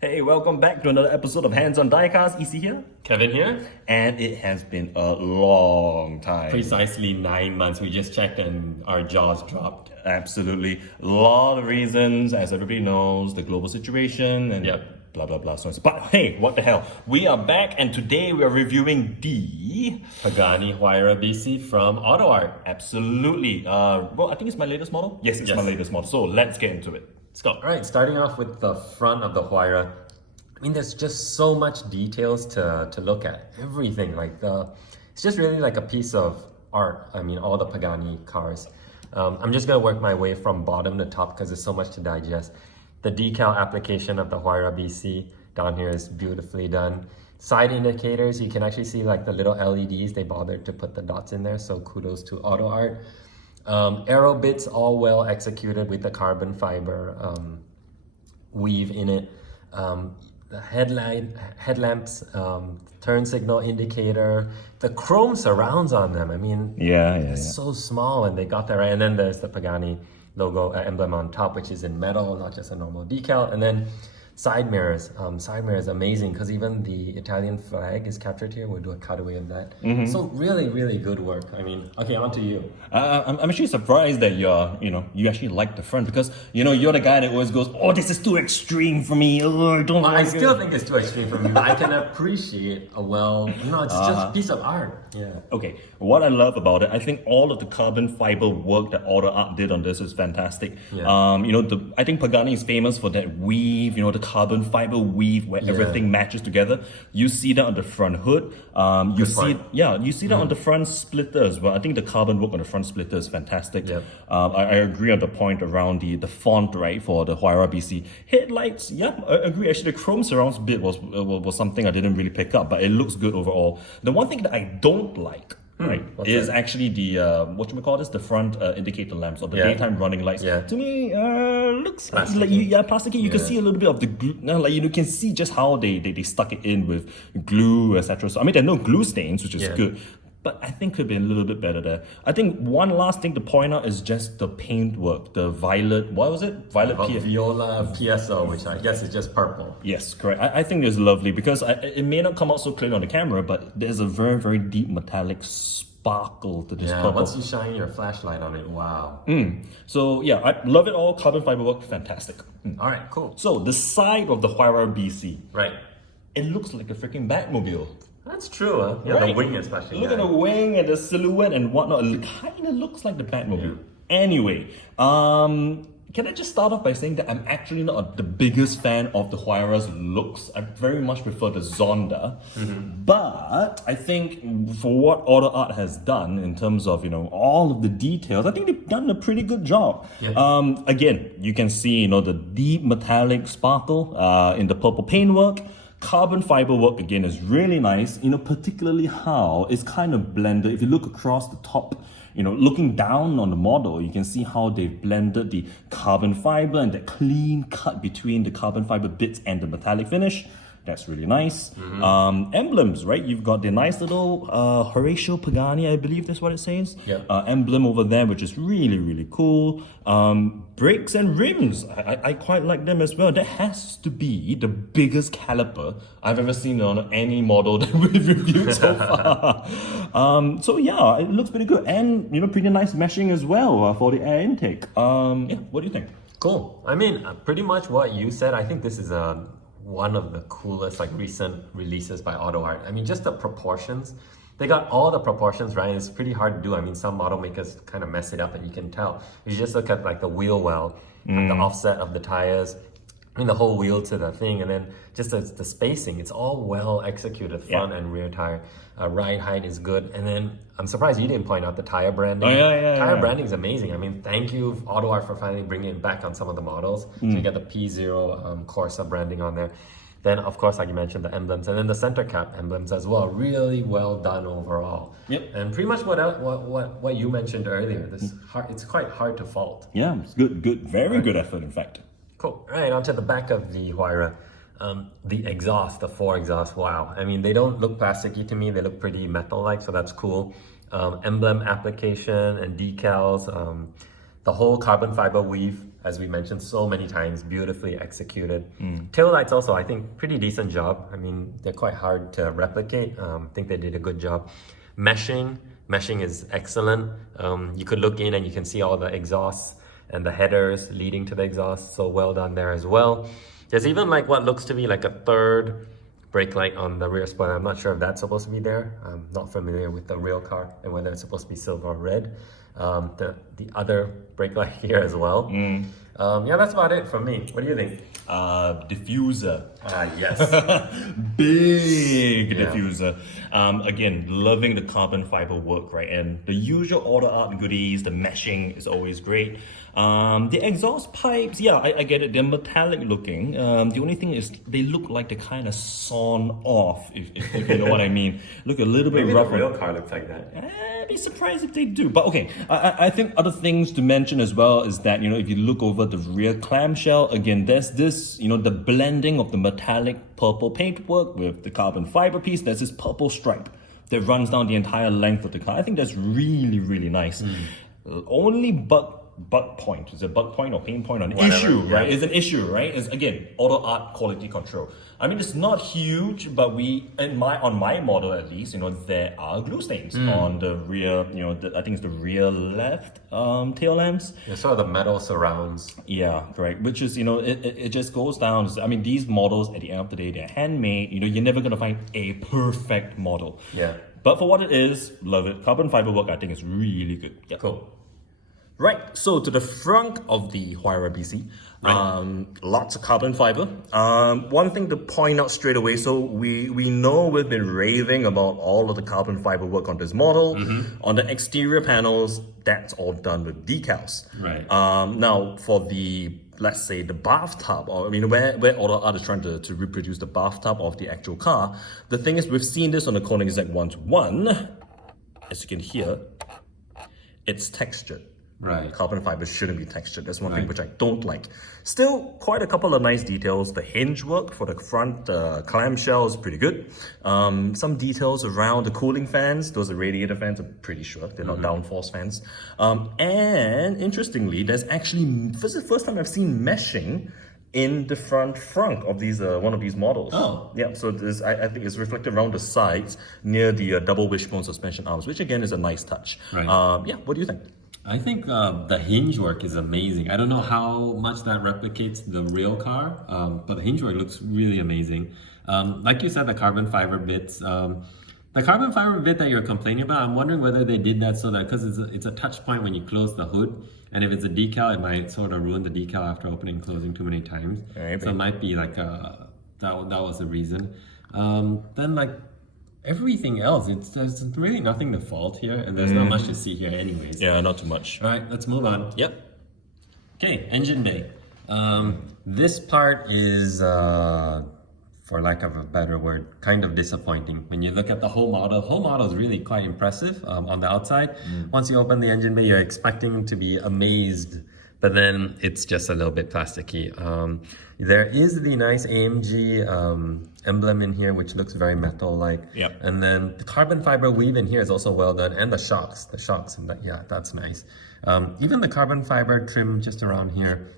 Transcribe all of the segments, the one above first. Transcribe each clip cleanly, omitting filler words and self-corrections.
Hey, welcome back to another episode of Hands on Diecast. EC here. Kevin here. And it has been a long time. Precisely 9 months. We just checked and our jaws dropped. Absolutely. A lot of reasons, as everybody knows, the global situation and blah, blah, blah. So, but hey, what the hell? We are back and today we are reviewing the Pagani Huayra BC from Autoart. Absolutely. Well, I think it's my latest model. Yes, it's my latest model. So let's get into it. Let's go. All right, starting off with the front of the Huayra. I mean, there's just so much details to look at. Everything, it's just really like a piece of art. I mean, all the Pagani cars. I'm just gonna work my way from bottom to top because there's so much to digest. The decal application of the Huayra BC down here is beautifully done. Side indicators, you can actually see like the little LEDs. They bothered to put the dots in there, so kudos to Autoart. Aero bits all well executed with the carbon fiber weave in it. The headlamps, turn signal indicator, the chrome surrounds on them. I mean, it's so small and they got that right. And then there's the Pagani logo emblem on top, which is in metal, not just a normal decal. And then side mirrors. Side mirrors amazing because even the Italian flag is captured here. We'll do a cutaway of that. So really, really good work. I mean, okay, on to you. I'm actually surprised that you actually like the front because you're the guy that always goes, oh, this is too extreme for me. Oh, I don't. I still think it's too extreme for me, but I can appreciate it's just a piece of art. Yeah. Okay. What I love about it, I think all of the carbon fiber work that Autoart did on this is fantastic. Yeah. I think Pagani is famous for that weave. The carbon fiber weave where everything matches together. You see that on the front hood. You see that on the front splitter as well. I think the carbon work on the front splitter is fantastic. Yep. I agree on the point around the font, right, for the Huayra BC. Headlights, I agree. Actually, the chrome surrounds bit was something I didn't really pick up, but it looks good overall. The one thing that I don't like, right, is actually the the front indicator lamps or the daytime running lights. To me, looks plasticky. Plasticky. You can see a little bit of the glue. You can see just how they stuck it in with glue, etc. So I mean, there are no glue stains, which is good. But I think could be a little bit better there. I think one last thing to point out is just the paint work. The violet, what was it? Viola PSO, which I guess is just purple. Yes, correct. I think it's lovely because it may not come out so clearly on the camera, but there's a very, very deep metallic sparkle to this purple. Once you shine your flashlight on it, wow. So yeah, I love it all. Carbon fiber work, fantastic. All right, cool. So the side of the Huayra BC. Right. It looks like a freaking Batmobile. That's true, huh? Yeah, right. the wing especially. Look at the wing and the silhouette and whatnot. It kind of looks like the Batmobile. Anyway, can I just start off by saying that I'm actually not the biggest fan of the Huayra's looks. I very much prefer the Zonda. But I think for what Autoart has done in terms of, all of the details, I think they've done a pretty good job. Again, you can see, the deep metallic sparkle in the purple paintwork. Carbon fiber work again is really nice, particularly how it's kind of blended. If you look across the top, looking down on the model, you can see how they've blended the carbon fiber and the clean cut between the carbon fiber bits and the metallic finish. That's really nice. Emblems, right? You've got the nice little Horatio Pagani, I believe that's what it says. Emblem over there, which is really, really cool. Brakes and rims, I quite like them as well. That has to be the biggest caliper I've ever seen on any model that we've reviewed so far. So yeah, it looks pretty good. And, pretty nice meshing as well for the air intake. What do you think? Cool. I mean, pretty much what you said. I think this is one of the coolest recent releases by Autoart. I mean, just the proportions. They got all the proportions right. It's pretty hard to do. I mean, some model makers kind of mess it up and you can tell. You just look at the wheel well, the offset of the tires, the whole wheel to the thing, and then just the spacing. It's all well executed, front and rear tire. Ride height is good. And then I'm surprised you didn't point out the tire branding. Tire branding is amazing. I mean, thank you Autoart for finally bringing it back on some of the models. So you get the P0 Corsa branding on there. Then, of course, like you mentioned, the emblems, and then the center cap emblems as well. Really well done overall. And pretty much what you mentioned earlier. It's quite hard to fault. Yeah, it's good, very good effort, in fact. Cool. All right, onto the back of the Huayra. The exhaust, the 4 exhaust, wow. I mean, they don't look plasticky to me. They look pretty metal-like, so that's cool. Emblem application and decals. The whole carbon fiber weave as we mentioned so many times, beautifully executed. Tail lights also, I think, pretty decent job. I mean, they're quite hard to replicate. I think they did a good job. Meshing is excellent. You could look in and you can see all the exhausts and the headers leading to the exhaust. So well done there as well. There's even like what looks to be like a third brake light on the rear spoiler. I'm not sure if that's supposed to be there. I'm not familiar with the real car and whether it's supposed to be silver or red. The other brake light here as well. Yeah, that's about it from me. What do you think? Diffuser. Yes. Big diffuser. Again, loving the carbon fiber work, right? And the usual Autoart goodies, the meshing is always great. The exhaust pipes, yeah, I get it. They're metallic looking. The only thing is they look like they're kind of sawn off, if you know what I mean. Look a little bit rough. Maybe the real car looks like that. I'd be surprised if they do. But okay, I think other things to mention as well is that, you know, if you look over the rear clamshell, again, there's this, you know, the blending of the metallic purple paintwork with the carbon fiber piece. There's this purple stripe that runs down the entire length of the car. I think that's really, really nice. Only bug point, is it bug point or pain point, or an issue, right? It's an issue, right? It's again Autoart quality control. I mean, it's not huge, but on my model at least, you know, there are glue stains on the rear, you know, I think it's the rear left tail lamps. Yeah, sort of the metal surrounds. Yeah, correct. Which is, you know, it just goes down. I mean, these models at the end of the day, they're handmade. You know, you're never gonna find a perfect model. Yeah. But for what it is, love it. Carbon fiber work, I think, is really good. Yeah. Cool. Right, so to the front of the Huayra BC, lots of carbon fiber. One thing to point out straight away, so we know we've been raving about all of the carbon fiber work on this model. On the exterior panels, that's all done with decals. Right. Now, for the, let's say, the bathtub, or I mean, where Autoart is trying to reproduce the bathtub of the actual car, the thing is, we've seen this on the Koenigsegg 121. As you can hear, it's textured. Right. Carbon fiber shouldn't be textured. That's one thing which I don't like. Still, quite a couple of nice details. The hinge work for the front clamshell is pretty good. Some details around the cooling fans. Those are radiator fans, I'm pretty sure. They're not downforce fans. And interestingly, there's actually, this is the first time I've seen meshing in the front of these one of these models. Oh. Yeah, so this, I think it's reflected around the sides near the double wishbone suspension arms, which again is a nice touch. Right. Yeah, what do you think? I think the hinge work is amazing. I don't know how much that replicates the real car, but the hinge work looks really amazing. Like you said, the carbon fiber bits. The carbon fiber bit that you're complaining about, I'm wondering whether they did that so that, because it's a touch point when you close the hood, and if it's a decal, it might sort of ruin the decal after opening and closing too many times. Maybe. So it might be like that was the reason. Then like everything else, there's really nothing to fault here, and there's not much to see here anyways. Yeah, not too much. All right, let's move on. Yep. Okay, engine bay. This part is, for lack of a better word, kind of disappointing. When you look at the whole model is really quite impressive on the outside. Once you open the engine bay, you're expecting to be amazed, but then it's just a little bit plasticky. There is the nice AMG emblem in here, which looks very metal-like. Yep. And then the carbon fiber weave in here is also well done, and the shocks, and yeah, that's nice. Even the carbon fiber trim just around here,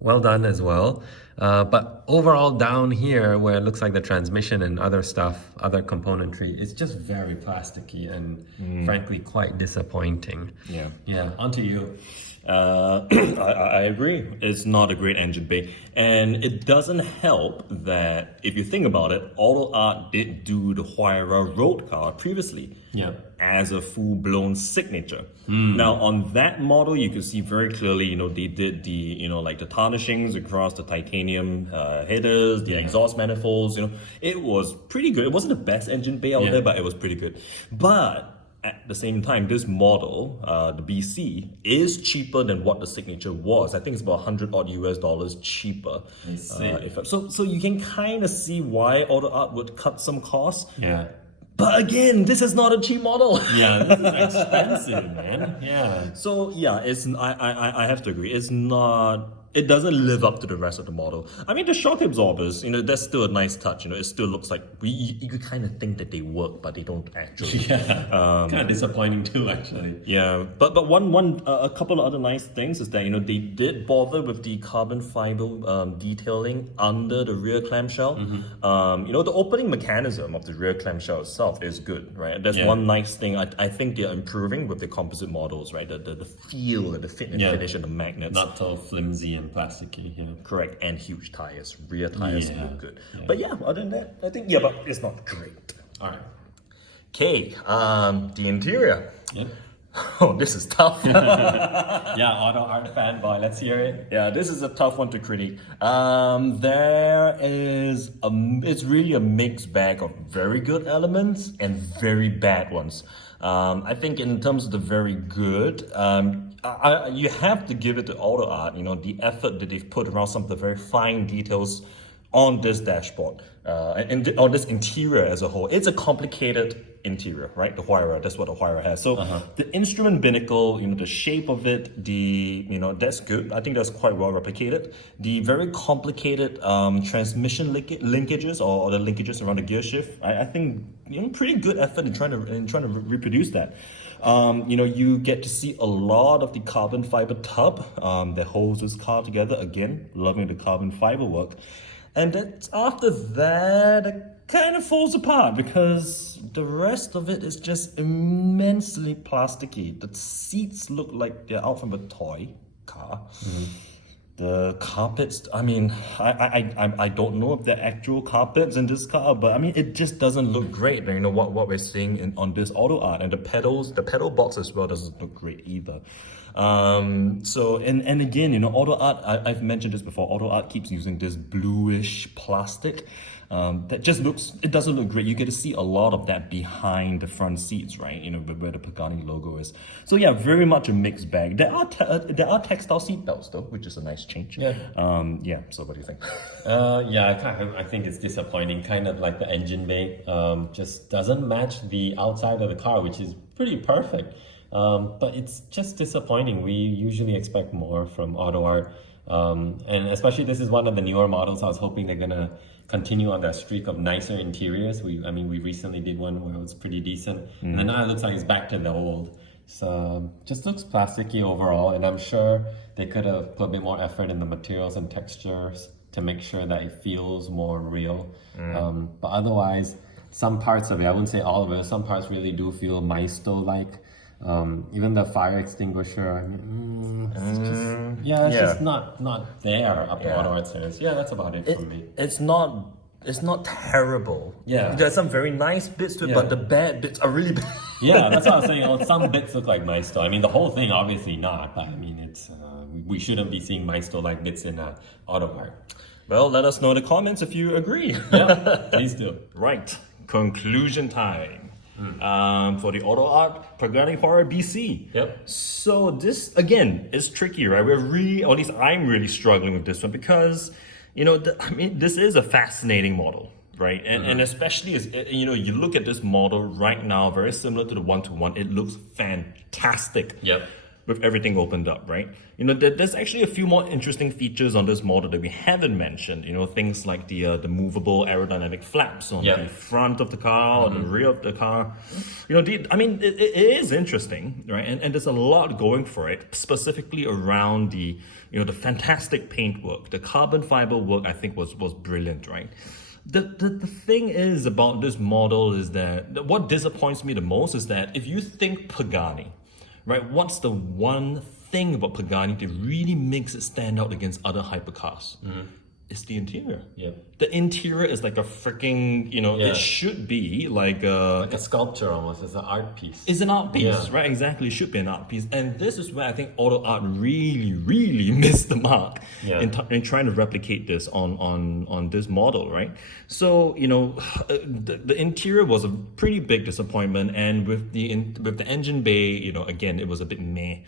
well done as well. But overall down here, where it looks like the transmission and other stuff, other componentry, it's just very plasticky and frankly quite disappointing. Yeah. Yeah, onto you. I agree. It's not a great engine bay. And it doesn't help that, if you think about it, Autoart did do the Huayra road car previously. Yeah. As a full-blown signature. Now, on that model, you can see very clearly, you know, they did the, you know, like the tarnishings across the titanium headers, the exhaust manifolds, you know. It was pretty good. It wasn't the best engine bay out there, but it was pretty good. But at the same time, this model, the BC, is cheaper than what the signature was. I think it's about $100 odd US cheaper. I see. So you can kind of see why Autoart would cut some costs. Yeah. But again, this is not a cheap model. Yeah, this is expensive, man. Yeah. So yeah, I have to agree. It's not it doesn't live up to the rest of the model. I mean, the shock absorbers, that's still a nice touch. It still looks like you kind of think that they work, but they don't actually. Yeah, kind of disappointing too, actually. Yeah, but a couple of other nice things is that they did bother with the carbon fiber detailing under the rear clamshell. The opening mechanism of the rear clamshell itself is good, right? That's one nice thing I think they're improving with the composite models, right? The feel and the fit and finish and the magnets. Not so flimsy and plasticky. Yeah. Correct, and huge tires. Rear tires look good. But yeah, other than that, I think but it's not great. All right. Okay, the interior. Yep. Oh, this is tough. Yeah, Autoart fanboy. Let's hear it. Yeah, this is a tough one to critique. It's really a mixed bag of very good elements and very bad ones. I think in terms of the very good, you have to give it to Autoart, the effort that they've put around some of the very fine details on this dashboard and on this interior as a whole. It's a complicated interior, right? The Huayra, that's what the Huayra has. So the instrument binnacle, the shape of it, that's good. I think that's quite well replicated. The very complicated transmission linkages or the linkages around the gear shift, I think pretty good effort in trying to reproduce that. You get to see a lot of the carbon fiber tub that holds this car together. Again, loving the carbon fiber work. And after that, it kind of falls apart because the rest of it is just immensely plasticky. The seats look like they're out from a toy car. The carpets, I mean, I don't know if they're actual carpets in this car, but I mean, it just doesn't look great. What we're seeing on this Autoart, and the pedal box as well doesn't look great either. Again, Autoart, I've mentioned this before, Autoart keeps using this bluish plastic that just it doesn't look great. You get to see a lot of that behind the front seats, right? Where the Pagani logo is. So yeah, very much a mixed bag. There are textile seat belts though, which is a nice change. Yeah. So what do you think? I think it's disappointing. Kind of like the engine bay, just doesn't match the outside of the car, which is pretty perfect. But it's just disappointing. We usually expect more from Autoart, and especially this is one of the newer models. I was hoping they're gonna continue on that streak of nicer interiors. We recently did one where it was pretty decent, and then now it looks like it's back to the old. So just looks plasticky overall, and I'm sure they could have put a bit more effort in the materials and textures to make sure that it feels more real. But otherwise, some parts of it, I wouldn't say all of it, some parts really do feel Maisto-like. Even the fire extinguisher, it's just not there up to Autoart standards. Yeah, that's about it for me. It's not terrible. Yeah. There's some very nice bits to it, but the bad bits are really bad. Yeah, that's what I was saying. Some bits look like Maisto. I mean, the whole thing obviously not, but I mean, it's we shouldn't be seeing Maisto-like bits in Autoart. Well, let us know in the comments if you agree. Yeah, please do. Right, conclusion time. For the Autoart Pagani Huayra BC. Yep. So this again is tricky, right? Or at least I'm really struggling with this one because, this is a fascinating model, right? And especially as you look at this model right now, very similar to the 121, it looks fantastic. Yep. With everything opened up, right? There's actually a few more interesting features on this model that we haven't mentioned. Things like the movable aerodynamic flaps on the front of the car or the rear of the car. It is interesting, right? And there's a lot going for it, specifically around the fantastic paint work. The carbon fiber work, I think, was brilliant, right? The thing is about this model is that what disappoints me the most is that if you think Pagani, right, what's the one thing about Pagani that really makes it stand out against other hypercars? It's the interior. Yeah. The interior is like a freaking, it should be like a sculpture almost. It's an art piece. It's an art piece, right? Exactly. It should be an art piece. And this is where I think Autoart really, really missed the mark in trying to replicate this on this model, right? So, the interior was a pretty big disappointment. And with the engine bay, again, it was a bit meh.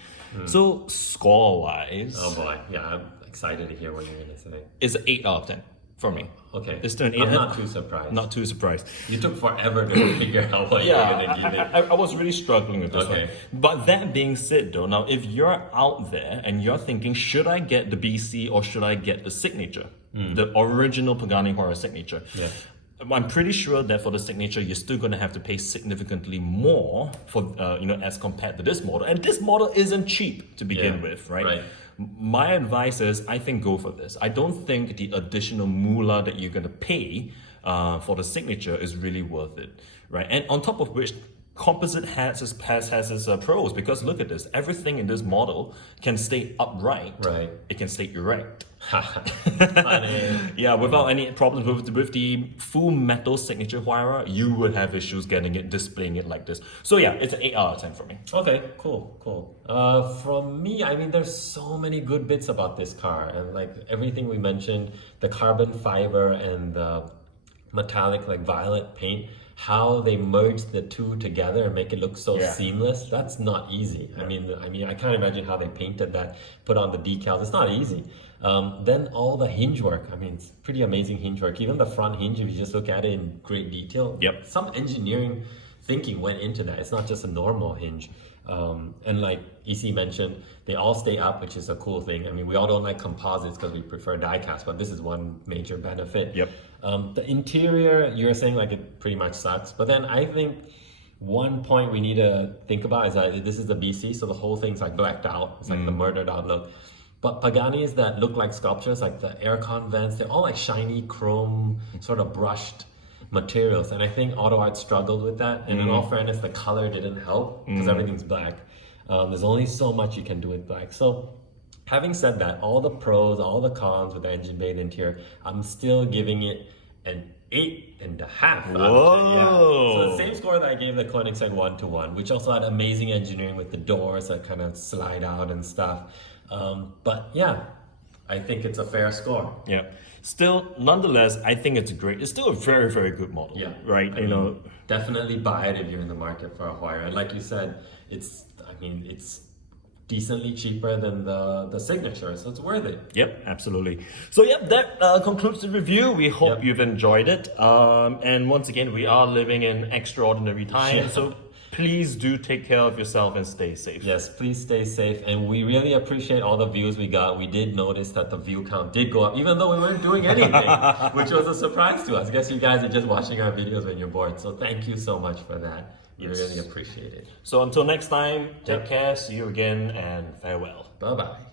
So score-wise... Oh boy, yeah, I'm excited to hear what you're going to say. It's an 8 out of 10 for me. Okay. It's still an 8. I'm not too surprised. Not too surprised. You took forever to figure out what you're gonna give it. I was really struggling with this Okay. one. But that being said, though, now if you're out there and you're thinking, should I get the BC or should I get the Signature, the original Pagani Huayra Signature? Yeah. I'm pretty sure that for the Signature, you're still going to have to pay significantly more for as compared to this model. And this model isn't cheap to begin with, right? My advice is, I think go for this. I don't think the additional moolah that you're going to pay for the Signature is really worth it, right? And on top of which, composite has its pros, because look at this. Everything in this model can stay upright. Right. It can stay erect. Funny. Yeah, without any problems with the full metal Signature Huayra, you would have issues displaying it like this. So yeah, it's an 8 out of 10 for me. Okay, cool. From me, I mean, there's so many good bits about this car, and like everything we mentioned, the carbon fiber and the metallic like violet paint, how they merge the two together and make it look so seamless. That's not easy. I mean, I can't imagine how they painted that, put on the decals. It's not easy. Then all the hinge work. I mean, it's pretty amazing hinge work. Even the front hinge, if you just look at it in great detail, some engineering thinking went into that. It's not just a normal hinge. And like EC mentioned, they all stay up, which is a cool thing. I mean, we all don't like composites because we prefer diecast, but this is one major benefit. The interior, you're saying like it pretty much sucks, but then I think one point we need to think about is that this is the BC, so the whole thing's like blacked out. It's like the murdered out look. But Paganis that look like sculptures, like the aircon vents, they're all like shiny chrome, sort of brushed materials. And I think Autoart struggled with that. And in all fairness, the color didn't help because everything's black. There's only so much you can do with black. So having said that, all the pros, all the cons with the engine bay interior, I'm still giving it an 8.5. Whoa! So the same score that I gave the Koenigsegg 1-1, which also had amazing engineering with the doors that kind of slide out and stuff. But yeah, I think it's a fair score. Yeah. Still, nonetheless, I think it's great. It's still a very, very good model. Yeah. Right. I mean, definitely buy it if you're in the market for a Huayra. And like you said, it's decently cheaper than the Signature, so it's worth it. Yep, absolutely. So yep, that concludes the review. We hope you've enjoyed it. And once again, we are living in extraordinary times, so please do take care of yourself and stay safe. Yes, please stay safe. And we really appreciate all the views we got. We did notice that the view count did go up, even though we weren't doing anything, which was a surprise to us. I guess you guys are just watching our videos when you're bored. So thank you so much for that. We really appreciate it. So until next time, take care, see you again, and farewell. Bye-bye.